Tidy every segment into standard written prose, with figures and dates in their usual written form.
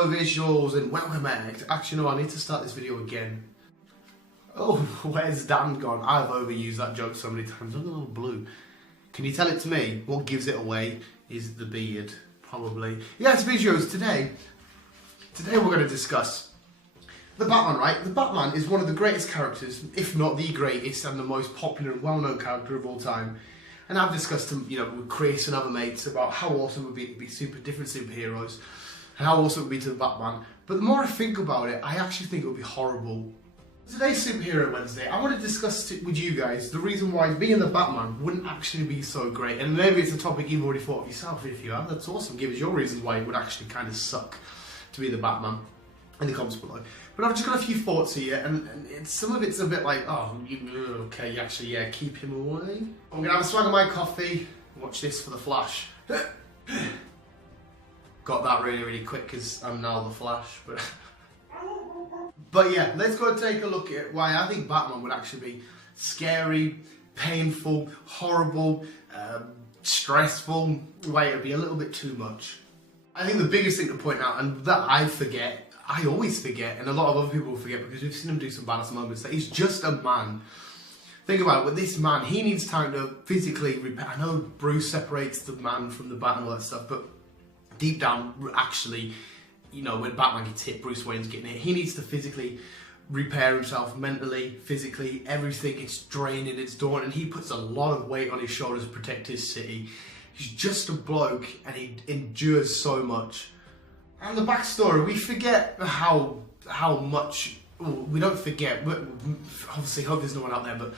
Hello visuals and welcome back. Actually no, I need to start this video again. Oh, where's Dan gone? I've overused that joke so many times. Look at the little blue. Can you tell it to me? What gives it away is the beard, probably. Yes, visuals, today we're going to discuss the Batman, right? The Batman is one of the greatest characters, if not the greatest and the most popular and well-known character of all time. And I've discussed them, with Chris and other mates about how awesome it would be to be different superheroes and how awesome it would be to the Batman. But the more I think about it, I actually think it would be horrible. Today's Superhero Wednesday, I want to discuss with you guys the reason why being the Batman wouldn't actually be so great. And maybe it's a topic you've already thought of yourself. If you have, that's awesome. Give us your reasons why it would actually kind of suck to be the Batman in the comments below. But I've just got a few thoughts here, and some of it's a bit like, oh, okay, actually, yeah, keep him away. I'm going to have a swag of my coffee, watch this for the Flash. Got that really, really quick because I'm now the Flash. But yeah, let's go take a look at why I think Batman would actually be scary, painful, horrible, stressful, why it would be a little bit too much. I think the biggest thing to point out, and that I always forget, and a lot of other people forget because we've seen him do some badass moments, that he's just a man. Think about it, with this man, he needs time to physically repair. I know Bruce separates the man from the bat and all that stuff, but deep down, actually, when Batman gets hit, Bruce Wayne's getting hit, he needs to physically repair himself, mentally, physically, everything. It's draining, it's daunting, and he puts a lot of weight on his shoulders to protect his city. He's just a bloke, and he endures so much. And the backstory, we forget how much, we don't forget, but obviously hope there's no one out there, but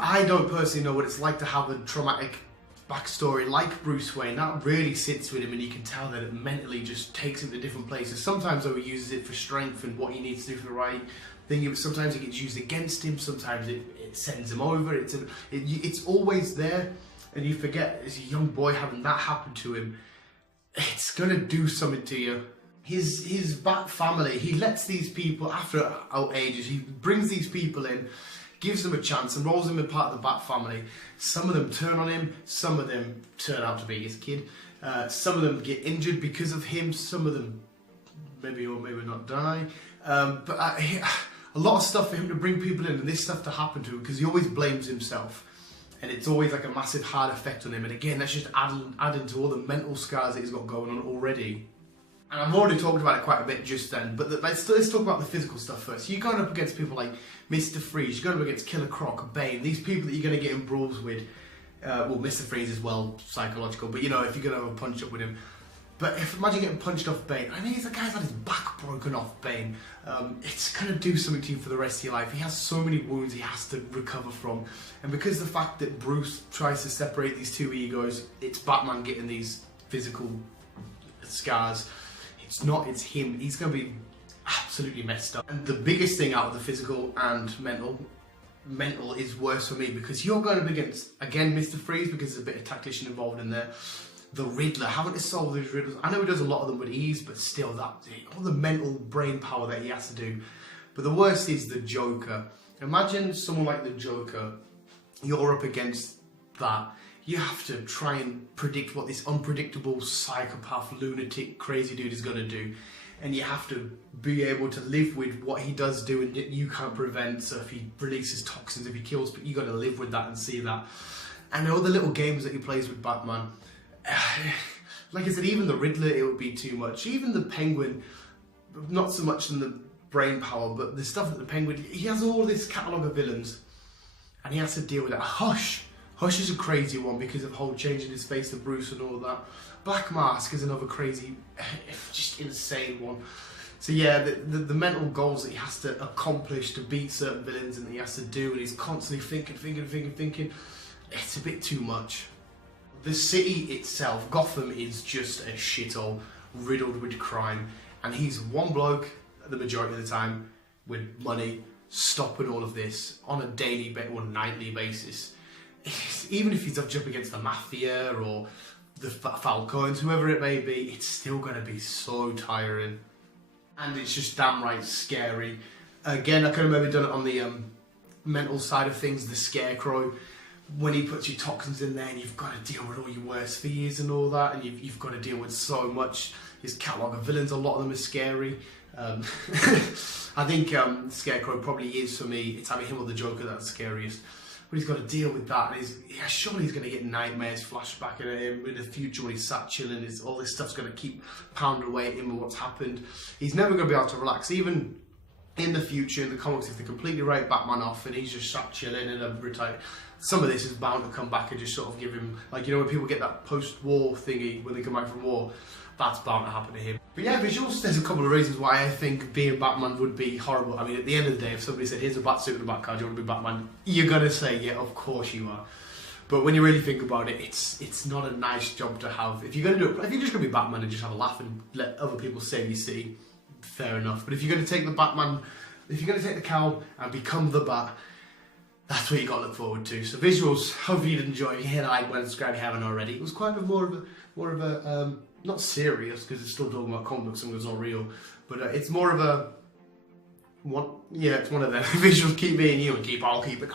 I don't personally know what it's like to have a traumatic backstory like Bruce Wayne. That really sits with him, and you can tell that it mentally just takes him to different places. Sometimes though he uses it for strength and what he needs to do for the right thing. Sometimes it gets used against him, sometimes it sends him over. It's always there, and you forget as a young boy having that happen to him. It's gonna do something to you. His Bat family, he lets these people, after out ages, he brings these people in, gives them a chance and rolls them in part of the Bat family. Some of them turn on him, some of them turn out to be his kid. Some of them get injured because of him, some of them maybe or maybe not die. But a lot of stuff for him to bring people in and this stuff to happen to him because he always blames himself. And it's always like a massive hard effect on him. And again, that's just adding to all the mental scars that he's got going on already. And I've already talked about it quite a bit just then, but let's talk about the physical stuff first. You're going up against people like Mr. Freeze, you're going up against Killer Croc, Bane, these people that you're going to get in brawls with. Well, Mr. Freeze is well psychological, but if you're going to have a punch up with him. But imagine getting punched off Bane. I mean, he's a guy's had his back broken off Bane. It's going to do something to you for the rest of your life. He has so many wounds he has to recover from. And because the fact that Bruce tries to separate these two egos, it's Batman getting these physical scars. It's him. He's going to be absolutely messed up. And the biggest thing out of the physical and mental is worse for me because you're going up against, again, Mr. Freeze, because there's a bit of tactician involved in there. The Riddler, having to solve these riddles. I know he does a lot of them with ease, but still, all the mental brain power that he has to do. But the worst is the Joker. Imagine someone like the Joker, you're up against that. You have to try and predict what this unpredictable psychopath, lunatic, crazy dude is going to do. And you have to be able to live with what he does do and you can't prevent. So if he releases toxins, if he kills, but you got to live with that and see that. And all the little games that he plays with Batman. Like I said, even the Riddler, it would be too much. Even the Penguin, not so much in the brain power, but the stuff that the Penguin, he has all this catalogue of villains, and he has to deal with that. Hush is a crazy one because of the whole changing his face to Bruce and all that. Black Mask is another crazy, just insane one. So yeah, the mental goals that he has to accomplish to beat certain villains and that he has to do, and he's constantly thinking. It's a bit too much. The city itself, Gotham, is just a shithole riddled with crime, and he's one bloke the majority of the time with money stopping all of this on a daily or nightly basis. Even if he's up against the mafia or the Falcons, whoever it may be, it's still going to be so tiring, and it's just damn right scary. Again, I could have maybe done it on the mental side of things. The Scarecrow, when he puts your toxins in there and you've got to deal with all your worst fears and all that, and you've got to deal with so much. his catalogue of villains, a lot of them are scary. I think Scarecrow probably is, for me, it's having him or the Joker that's scariest. But he's got to deal with that. And surely he's going to get nightmares, flashback at him in the future when he's sat chilling. All this stuff's going to keep pounding away at him and what's happened. He's never going to be able to relax. Even in the future, in the comics, if they completely write Batman off and he's just sat chilling and retired, some of this is bound to come back and just sort of give him, like, you know, when people get that post-war thingy when they come back from war, that's bound to happen to him. But yeah, visuals, there's a couple of reasons why I think being Batman would be horrible. I mean, at the end of the day, if somebody said, here's a Batsuit and a Batcard, do you want to be Batman? You're going to say, yeah, of course you are. But when you really think about it, it's not a nice job to have. If you're going to do it, if you're just going to be Batman and just have a laugh and let other people save your city, fair enough. But if you're going to take the Batman, if you're going to take the cowl and become the Bat, that's what you got to look forward to. So visuals, hope you'd enjoy. You hit like when subscribe if you haven't already. It was quite a more of a not serious, because it's still talking about comic books and it's not real, but it's more of a it's one of them. Visuals keep being you and I'll keep it.